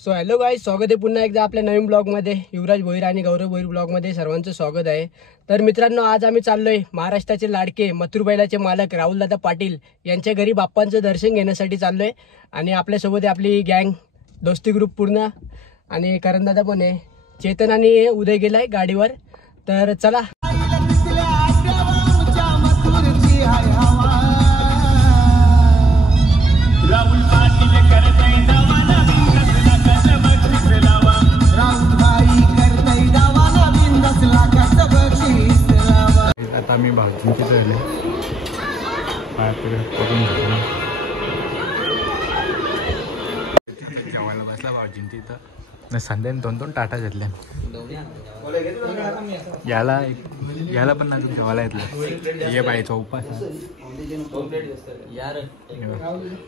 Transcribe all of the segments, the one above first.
So hello guys, स्वागत आहे पुन्हा एकदा आपल्या नवीन ब्लॉगमध्ये. युवराज भोईर आणि गौरव भोईर ब्लॉगमध्ये सर्वांचं स्वागत आहे. तर मित्रांनो, आज आम्ही चाललोय महाराष्ट्राचे लाडके मथुर बैलाचे मालक राहुलदादा पाटील यांच्या घरी बाप्पांचं दर्शन घेण्यासाठी चाललोय. आणि आपल्यासोबत आपली गँग, दोस्ती ग्रुप पूर्ण, आणि करणदादा पण आहे. चेतन आणि उदय गेलाय गाडीवर. तर चला. आता मी भाऊजींची झाले जेवायला बसला भाऊजींची. इथं संध्याने 2-2 टाटा घेतल्या. याला पण अजून जेवायला येतलं. ये बाईचा उपास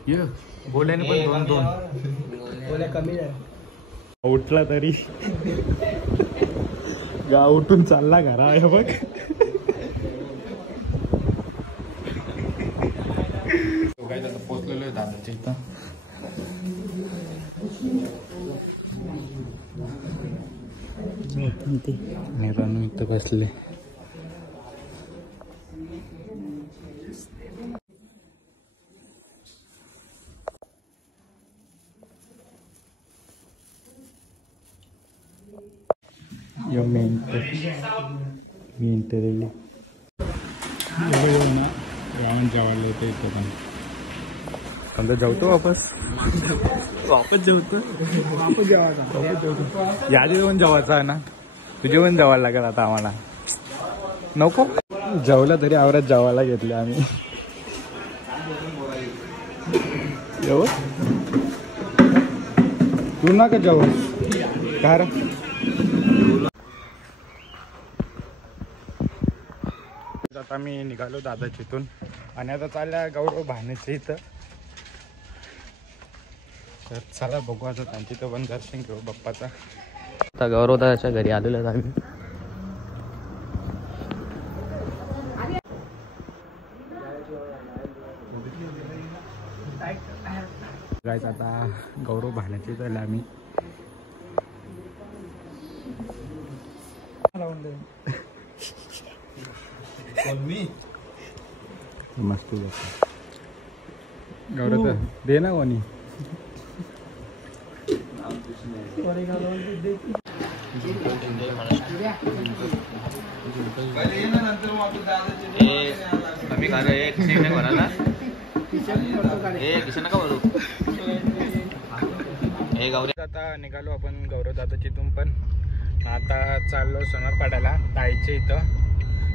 ये बोल्याने पण 2-2 कमी उठला तरी गा उठून चालला घरा. आहे बघ. पोचलेलो आहे दादाच्या इथं. रानू इथं बसले. यो मेंटर ना रावण जेवायला येतं इथं पण. समजा जेवतो वापस जेवतो. या जेवण जेवायचं आहे ना. तू जेवण जेवायला लागेल आता आम्हाला. नको जेवलं तरी आवरात जेवायला घेतले आम्ही. तू नका जेव का रे. आता मी निघालो दादाच्या इथून आणि आता चालल्या गौरव भाण्याच्या इथं. तर चला बघू आता त्यांची तर पण दर्शन घेऊ बाप्पाचा. आता गौरव दादाच्या घरी आलेलो आहे आम्ही. जायचं आता गौरव भाण्याच्या इथं आलं आम्ही. मस्त गौरव दे ना कोणी. आता निघालो आपण गौरव दादाच्या इथून पण. आता चाललो सोनारपाड्याला ताईच्या इथं.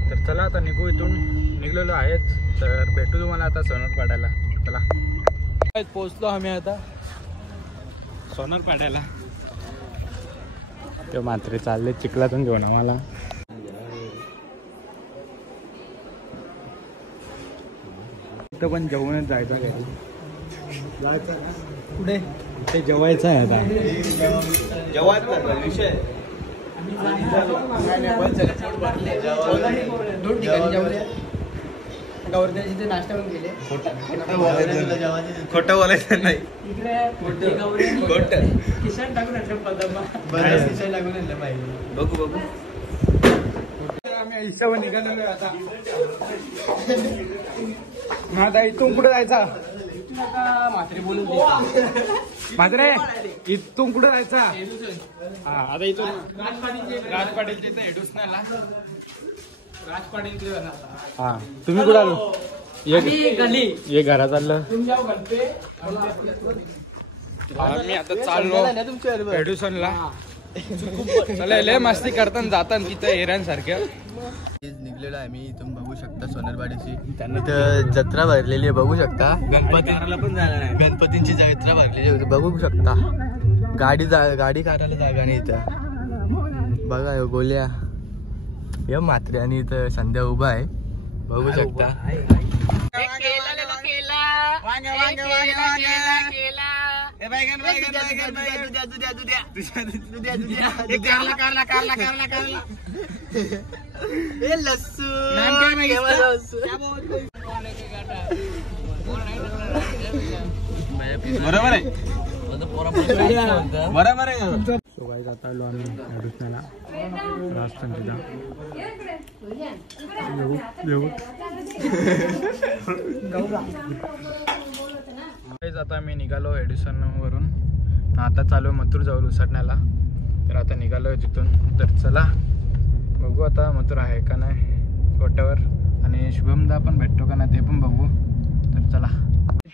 तर चला आता निघू. इथून निघलेलो आहेत. तर भेटू तुम्हाला आता सोनारपाड्याला. चला पोचलो आम्ही आता सोनारपाड्याला. ते मात्र चालले चिखलातून घेऊन आम्हाला. इथं पण जेवणच जायचं घरी. कुठे ते जेवायचं आहे आता. जेवायचा विषय गौरदाची नाश्ता पण गेले. खोटं बोलायचं नाही. किशन टाकून किशन टाकून पाहिजे. बघू आम्ही हिशोब निघालेलो आता. आता इथून कुठे जायचा. म्हात्रे बोलून म्हात्रे इथून कुठे जायचा. हा आता इथून राजपाटीलच्या इथं हेडूसनाला. हा तुम्ही कुठे आलो. ये घरा चाललं. मी आता चाललो हेडूसनला. चला लय मस्ती करताना जाताना तिथं हिऱ्यांसारख्या. निघलेलो आहे मी. इथून बघू शकता सोनारपाड्याची. इथं जत्रा भरलेली आहे बघू शकता. गणपतींची जत्रा भरलेली आहे बघू शकता. गाडी काढायला जागा नाही इथं. बघा बोल्या या मात्रे आणि इथं संध्या उभा आहे बघू शकता. बरोबर आहे. बरोबर आहे. सो गाईज आता आलो आम्ही ॲडुसण्याला राजस्थान तिथं आता मी निघालो एडिसनवरून आता चालू मथुर जाऊ उसटण्याला. तर आता निघालो तिथून. तर चला बघू आता मथुर आहे का नाही वाटेवर आणि शुभमदा पण भेटतो का नाही ते पण बघू. तर चला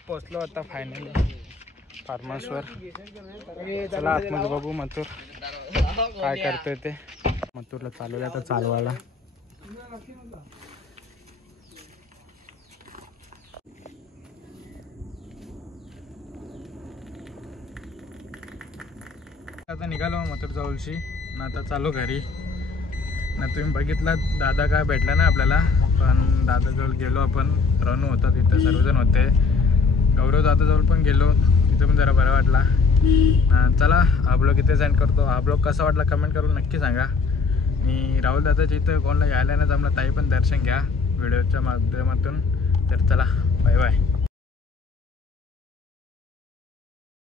पोचलो आता फायनली फार्म हाऊसवर. चला आतमध्ये बघू मथुर काय करतोय ते. मथुरला चालवलं आता चालवायला. आता निघालो मथुर जवळशी ना आता चालू घरी ना. तुम्ही बघितला दादा काय भेटला ना आपल्याला पण दादाजवळ गेलो आपण. रणू होता तिथं सर्वजण होते. गौरव दादाजवळ पण गेलो तिथं पण जरा बरं वाटला. चला हा ब्लॉग इथे सेंड करतो. हा ब्लॉग कसा वाटला कमेंट करून नक्की सांगा. मी राहुल दादाच्या इथं कोणाला यायला नाही जमलं ताई पण दर्शन घ्या व्हिडिओच्या माध्यमातून. तर चला बाय बाय.